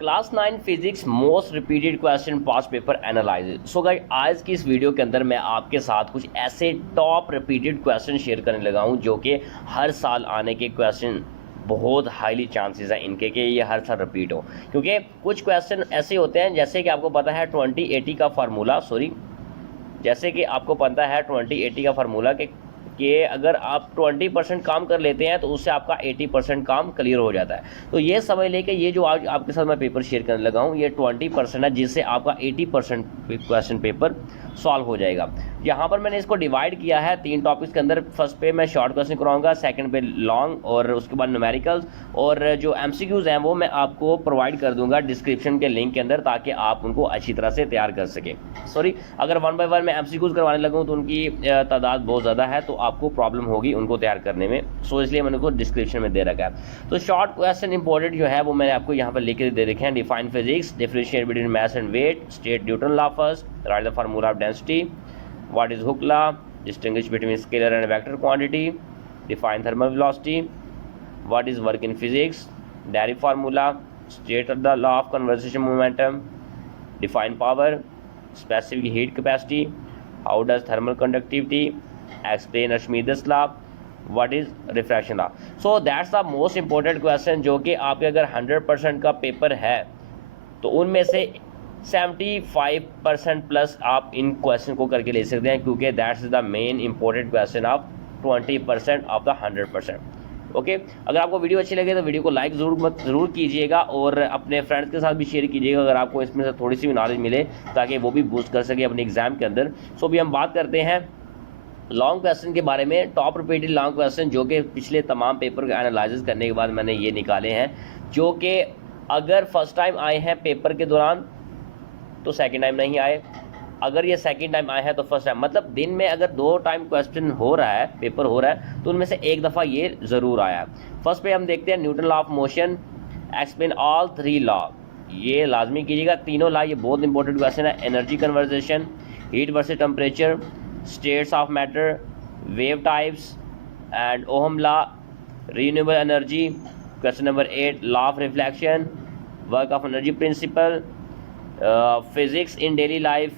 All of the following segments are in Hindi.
Class 9 physics most repeated question past paper analyse. So guys, आज की इस वीडियो के अंदर मैं आपके साथ कुछ ऐसे टॉप रिपीटेड क्वेश्चन शेयर करने लगा हूं जो कि हर साल आने के क्वेश्चन बहुत हाईली चांसेस हैं इनके कि ये हर साल रिपीट हो, क्योंकि कुछ क्वेश्चन ऐसे होते हैं जैसे कि आपको पता है 2080 का फार्मूला जैसे कि आपको पता है 2080 का फार्मूला कि अगर आप 20% काम कर लेते हैं तो उससे आपका 80% काम क्लियर हो जाता है। तो ये समझ लें कि ये जो आज आपके साथ मैं पेपर शेयर करने लगा हूँ ये 20% है जिससे आपका 80% क्वेश्चन पेपर सॉल्व हो जाएगा। यहाँ पर मैंने इसको डिवाइड किया है 3 टॉपिक्स के अंदर। फर्स्ट पे मैं शॉर्ट क्वेश्चन कराऊंगा, सेकंड पे लॉन्ग, और उसके बाद न्यूमेरिकल्स, और जो एमसीक्यूज़ हैं वो मैं आपको प्रोवाइड कर दूंगा डिस्क्रिप्शन के लिंक के अंदर ताकि आप उनको अच्छी तरह से तैयार कर सकें। अगर 1 बाय 1 मैं एमसीक्यूज़ करवाने लगूँ तो उनकी तादाद बहुत ज़्यादा है तो आपको प्रॉब्लम होगी उनको तैयार करने में। इसलिए मैंने उनको डिस्क्रिप्शन में दे रखा है। तो शॉर्ट क्वेश्चन इंपॉर्टेंट जो है वो मैंने आपको यहाँ पर लिख के दे रखे हैं। Define physics, differentiate between mass and weight, state Newton law first, write the formula of density, what is Hooke's law, distinguish between scalar and vector quantity, define thermal velocity, what is work in physics, derive formula, state the law of conservation momentum, define power, specific heat capacity, how does thermal conductivity, explain Archimedes law, what is refraction law. So that's the most important question जो कि आपके अगर 100% का पेपर है तो उनमें से 75% प्लस आप इन क्वेश्चन को करके ले सकते हैं, क्योंकि that's the main important question of 20% of the 100%। Okay, अगर आपको वीडियो अच्छी लगे तो वीडियो को लाइक ज़रूर कीजिएगा और अपने फ्रेंड्स के साथ भी शेयर कीजिएगा अगर आपको इसमें से थोड़ी सी भी नॉलेज मिले ताकि वो भी बूस्ट कर सके अपने एग्जाम के अंदर। सो भी हम बात करते हैं लॉन्ग क्वेश्चन के बारे में। टॉप रिपीटेड लॉन्ग क्वेश्चन जो कि पिछले तमाम पेपर का एनालिसिस करने के बाद मैंने ये निकाले हैं, जो कि अगर फर्स्ट टाइम आए हैं पेपर के दौरान तो सेकंड टाइम नहीं आए, अगर ये सेकंड टाइम आए हैं तो फर्स्ट टाइम, मतलब दिन में अगर 2 टाइम क्वेश्चन हो रहा है, पेपर हो रहा है, तो उनमें से एक दफ़ा ये ज़रूर आया है। फर्स्ट पे हम देखते हैं Newton law of motion, explain all 3 law. ये लाजमी कीजिएगा, तीनों लॉ, ये बहुत इंपॉर्टेंट क्वेश्चन है। Energy conservation, heat versus temperature, states of matter, wave types and Ohm law, renewable energy. Question number 8 law of reflection, work of energy principle, physics in daily life.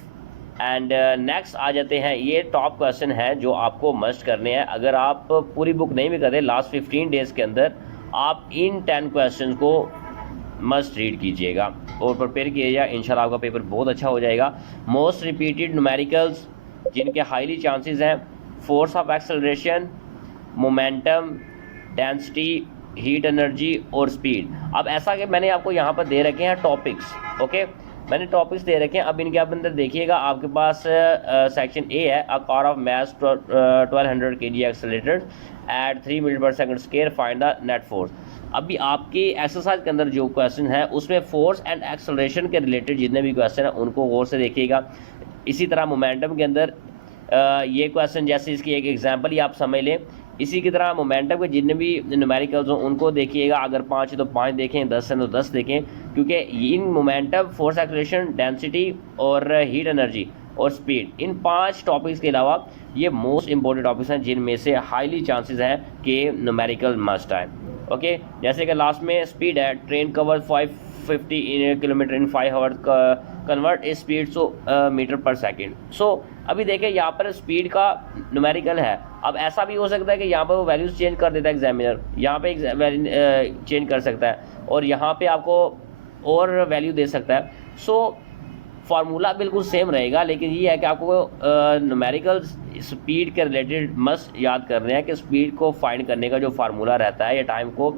And next आ जाते हैं, ये टॉप क्वेश्चन है जो आपको मस्ट करने हैं। अगर आप पूरी बुक नहीं भी करते, लास्ट 15 डेज़ के अंदर आप इन 10 क्वेश्चन को मस्ट रीड कीजिएगा और प्रिपेयर कीजिएगा, इंशाल्लाह आपका पेपर बहुत अच्छा हो जाएगा। मोस्ट रिपीटेड न्यूमेरिकल्स जिनके हाईली चांसेस हैं, force of acceleration, momentum, density, heat energy और स्पीड। अब ऐसा कि मैंने आपको यहाँ पर दे रखे हैं टॉपिक्स। ओके, मैंने टॉपिक्स दे रखे हैं। अब इनके आप अंदर देखिएगा, आपके पास सेक्शन ए है, a car of mass 1200 kg accelerated at 3 metre per second square, find the net force. अभी आपकी एक्सरसाइज के अंदर जो क्वेश्चन है उसमें फोर्स एंड एक्सेलरेशन के रिलेटेड जितने भी क्वेश्चन हैं उनको गौर से देखिएगा। इसी तरह मोमेंटम के अंदर ये क्वेश्चन, जैसे इसकी एक एग्जांपल ही आप समझ लें, इसी की तरह मोमेंटम के जितने भी न्यूमेरिकल्स हों उनको देखिएगा। अगर 5 है तो 5 देखें, 10 है तो 10 देखें, क्योंकि in momentum, force acceleration, density और हीट एनर्जी और स्पीड, इन 5 टॉपिक्स के अलावा ये मोस्ट इंपॉर्टेंट टॉपिक्स हैं जिनमें से हाईली चांसेस हैं कि न्यूमेरिकल मस्ट आए। ओके, जैसे कि लास्ट में स्पीड है, ट्रेन कवर 550 किलोमीटर इन 5 आवर्स, कन्वर्ट इस स्पीड टू मीटर पर सेकेंड। सो अभी देखें यहाँ पर स्पीड का न्यूमेरिकल है। अब ऐसा भी हो सकता है कि यहाँ पर वो वैल्यूज़ चेंज कर देता है एग्जामिनर, यहाँ पे चेंज कर सकता है और यहाँ पे आपको और वैल्यू दे सकता है। सो फार्मूला बिल्कुल सेम रहेगा, लेकिन ये है कि आपको न्यूमेरिकल स्पीड के रिलेटेड मस्ट याद करने हैं कि स्पीड को फाइंड करने का जो फार्मूला रहता है या टाइम को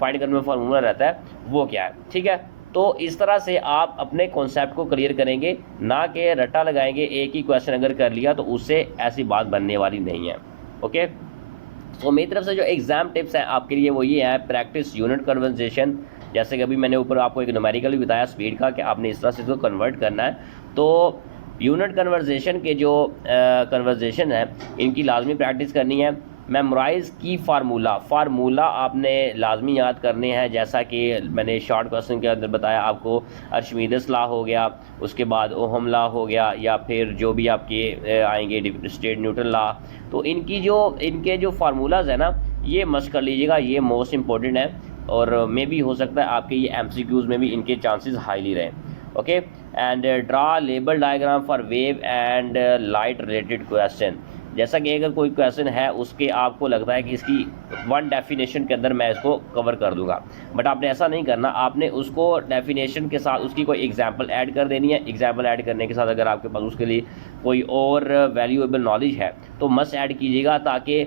फाइंड करने में फार्मूला रहता है वो क्या है। ठीक है, तो इस तरह से आप अपने कॉन्सेप्ट को क्लियर करेंगे, ना कि रट्टा लगाएंगे। एक ही क्वेश्चन अगर कर लिया तो उससे ऐसी बात बनने वाली नहीं है। ओके, तो मेरी तरफ से जो एग्ज़ाम टिप्स हैं आपके लिए वो ये है, प्रैक्टिस यूनिट कन्वर्जेशन। जैसे कि अभी मैंने ऊपर आपको एक न्यूमेरिकल भी बताया स्पीड का कि आपने इस तरह से इसको कन्वर्ट करना है। तो यूनिट कन्वर्जेशन के जो कन्वर्जेशन है इनकी लाजमी प्रैक्टिस करनी है। मेमोराइज़ की फार्मूला आपने लाजमी याद करने हैं, जैसा कि मैंने शॉर्ट क्वेश्चन के अंदर बताया आपको। अर्शिमीदेस लॉ हो गया, उसके बाद ओहम लॉ हो गया, या फिर जो भी आपके आएंगे स्टेट न्यूटन लॉ। तो इनके जो फार्मूलाज है ना, ये मस्ट कर लीजिएगा, ये मोस्ट इंपॉर्टेंट है। और मे भी हो सकता है आपके ये MCQs में भी इनके चांसेस हाईली रहें। Okay, and draw label diagram for wave and light related question. जैसा कि अगर कोई क्वेश्चन है उसके आपको लगता है कि इसकी वन डेफिनेशन के अंदर मैं इसको कवर कर दूंगा, बट आपने ऐसा नहीं करना, आपने उसको डेफिनेशन के साथ उसकी कोई एग्जांपल ऐड कर देनी है। एग्जांपल ऐड करने के साथ अगर आपके पास उसके लिए कोई और वैल्यूएबल नॉलेज है तो मस्ट ऐड कीजिएगा, ताकि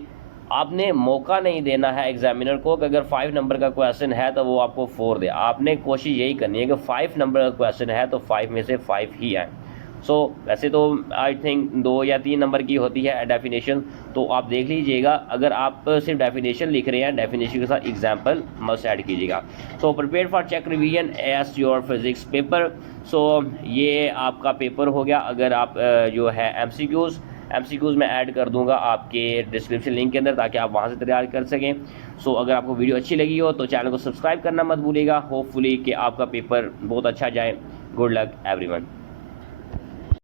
आपने मौका नहीं देना है एग्जामिनर को कि अगर 5 नंबर का क्वेश्चन है तो वो आपको 4 दे। आपने कोशिश यही करनी है कि 5 नंबर का क्वेश्चन है तो 5 में से 5 ही आए। सो वैसे तो आई थिंक 2 या 3 नंबर की होती है डेफिनेशन, तो आप देख लीजिएगा। अगर आप सिर्फ डेफिनेशन लिख रहे हैं, डेफिनेशन के साथ एग्जाम्पल मस्ट ऐड कीजिएगा। So prepare for check revision as your physics paper. So ये आपका पेपर हो गया। अगर आप जो है MCQs में ऐड कर दूंगा आपके डिस्क्रिप्शन लिंक के अंदर, ताकि आप वहां से तैयार कर सकें। सो अगर आपको वीडियो अच्छी लगी हो तो चैनल को सब्सक्राइब करना मत भूलिएगा। होपफुली कि आपका पेपर बहुत अच्छा जाए। Good luck everyone.